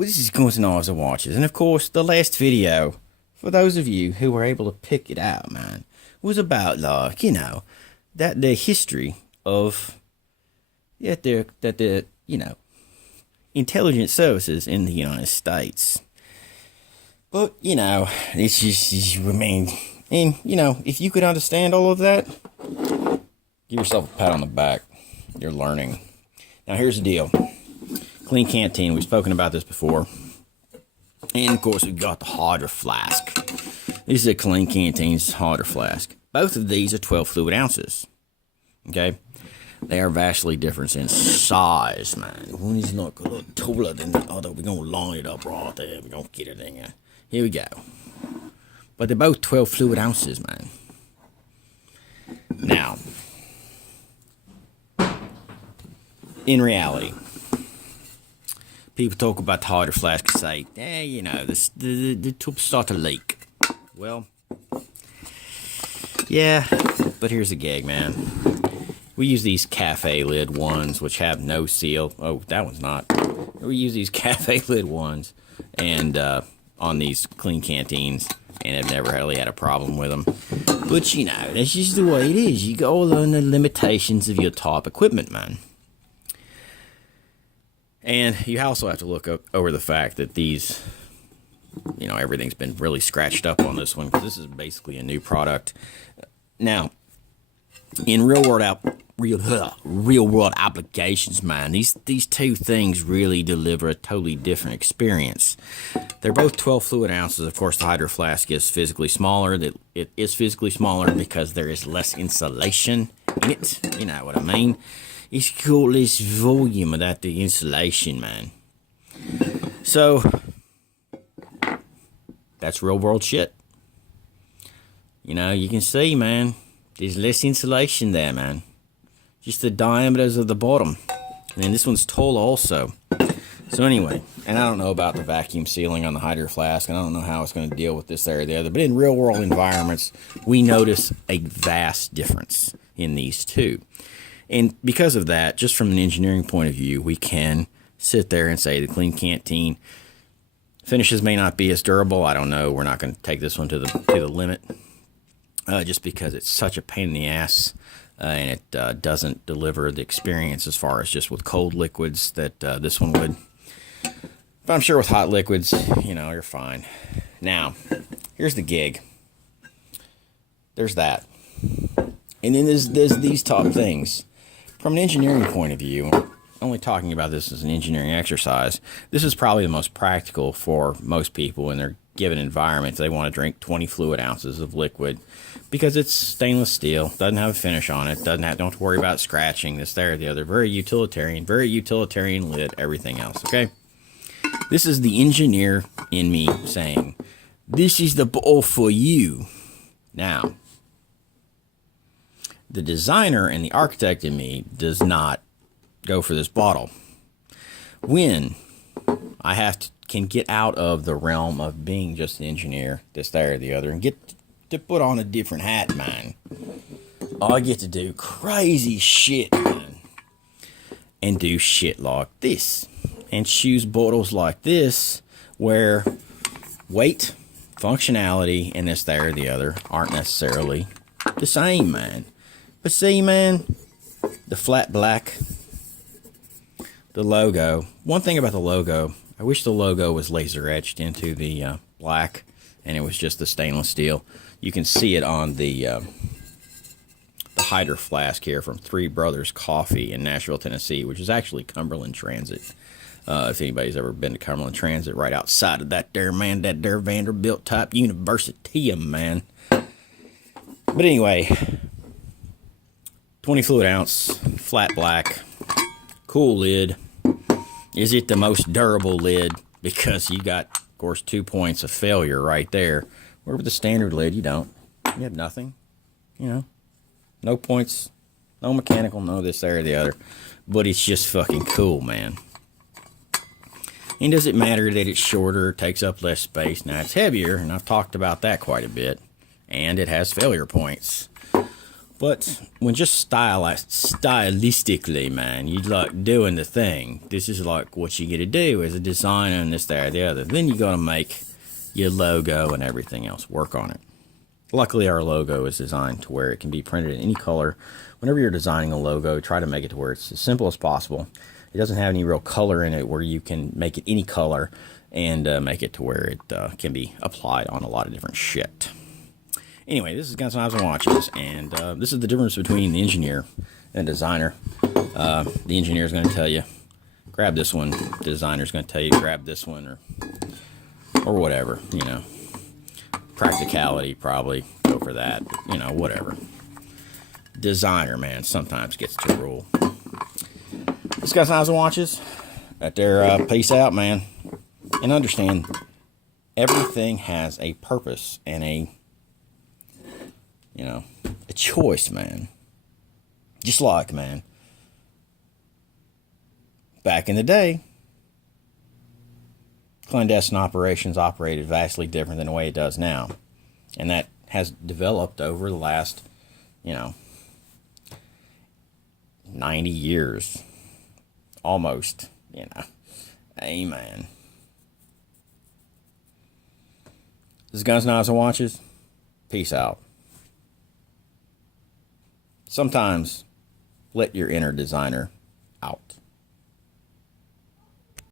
Well, this is Guns N' Roses Watches, and of course, the last video, for those of you who were able to pick it out, man, was about, like, that the history of the intelligence services in the United States. But, it's just, I mean, and, if you could understand all of that, give yourself a pat on the back. You're learning. Now, here's the deal. Klean Kanteen, we've spoken about this before. And, of course, we've got the Hydro Flask. This is a Klean Kanteen's Hydro Flask. Both of these are 12 fluid ounces. Okay? They are vastly different in size, man. One is like a little taller than the other. We're going to line it up right there. We're going to get it in there. Here we go. But they're both 12 fluid ounces, man. Now, in reality, people talk about the Hydro Flask and say, the tubes start to leak. Well, yeah, but here's the gag, man. We use these cafe lid ones, which have no seal. Oh, that one's not. We use these cafe lid ones and on these Klean Kanteens, and have never really had a problem with them. But, that's just the way it is. You go learn the limitations of your top equipment, man. And you also have to look over the fact that these, everything's been really scratched up on this one, because this is basically a new product. Now, in real world applications, man, these two things really deliver a totally different experience. They're both 12 fluid ounces. Of course, the Hydro Flask is physically smaller. It is physically smaller because there is less insulation in it. You know what I mean? It's got less volume without the insulation, man. So, that's real world shit. You can see, man, there's less insulation there, man. Just the diameters of the bottom. And then this one's taller also. So anyway, and I don't know about the vacuum sealing on the Hydro Flask, and I don't know how it's going to deal with this, there, or the other. But in real world environments, we notice a vast difference in these two. And because of that, just from an engineering point of view, we can sit there and say the Klean Kanteen finishes may not be as durable. I don't know. We're not going to take this one to the limit, just because it's such a pain in the ass, and it doesn't deliver the experience as far as just with cold liquids that this one would. But I'm sure with hot liquids, you're fine. Now, here's the gig. There's that. And then there's these top things. From an engineering point of view, only talking about this as an engineering exercise, this is probably the most practical for most people in their given environment. They want to drink 20 fluid ounces of liquid because it's stainless steel, doesn't have a finish on it, don't have to worry about scratching, this, there, or the other. Very utilitarian lid, everything else, okay? This is the engineer in me saying, this is the bottle for you. Now, the designer and the architect in me does not go for this bottle. When I can get out of the realm of being just an engineer, this, there, or the other, and get to put on a different hat, man, I get to do crazy shit, man, and do shit like this, and choose bottles like this, where weight, functionality, and this, there, or the other aren't necessarily the same, man. But see, man, the flat black, the logo. One thing about the logo, I wish the logo was laser etched into the black, and it was just the stainless steel. You can see it on the Hydro Flask here from Three Brothers Coffee in Nashville, Tennessee, which is actually Cumberland Transit. If anybody's ever been to Cumberland Transit, right outside of that there, man, that there Vanderbilt type university, man. But anyway, 20 fluid ounce, flat black, cool lid. Is it the most durable lid? Because you got, of course, 2 points of failure right there. Where with the standard lid, you don't. You have nothing. No points, no mechanical, no this, there, or the other. But it's just fucking cool, man. And does it matter that it's shorter, takes up less space? Now, it's heavier, and I've talked about that quite a bit. And it has failure points. But when just stylistically, man, you like doing the thing. This is like what you get to do as a designer and this, that, or the other. Then you got to make your logo and everything else. Work on it. Luckily, our logo is designed to where it can be printed in any color. Whenever you're designing a logo, try to make it to where it's as simple as possible. It doesn't have any real color in it where you can make it any color and make it to where it can be applied on a lot of different shit. Anyway, this is Guns, Knives, and Watches, and this is the difference between the engineer and the designer. The engineer is going to tell you, grab this one. The designer is going to tell you, grab this one, or whatever, you know. Practicality, probably, go for that, you know, whatever. Designer, man, sometimes gets to rule. This Guns, Knives, and Watches, right there, peace out, man. And understand, everything has a purpose and a choice, man. Just like, man, back in the day, clandestine operations operated vastly different than the way it does now. And that has developed over the last, 90 years. Almost, Amen. This is Guns, Knives, and Watches. Peace out. Sometimes let your inner designer out.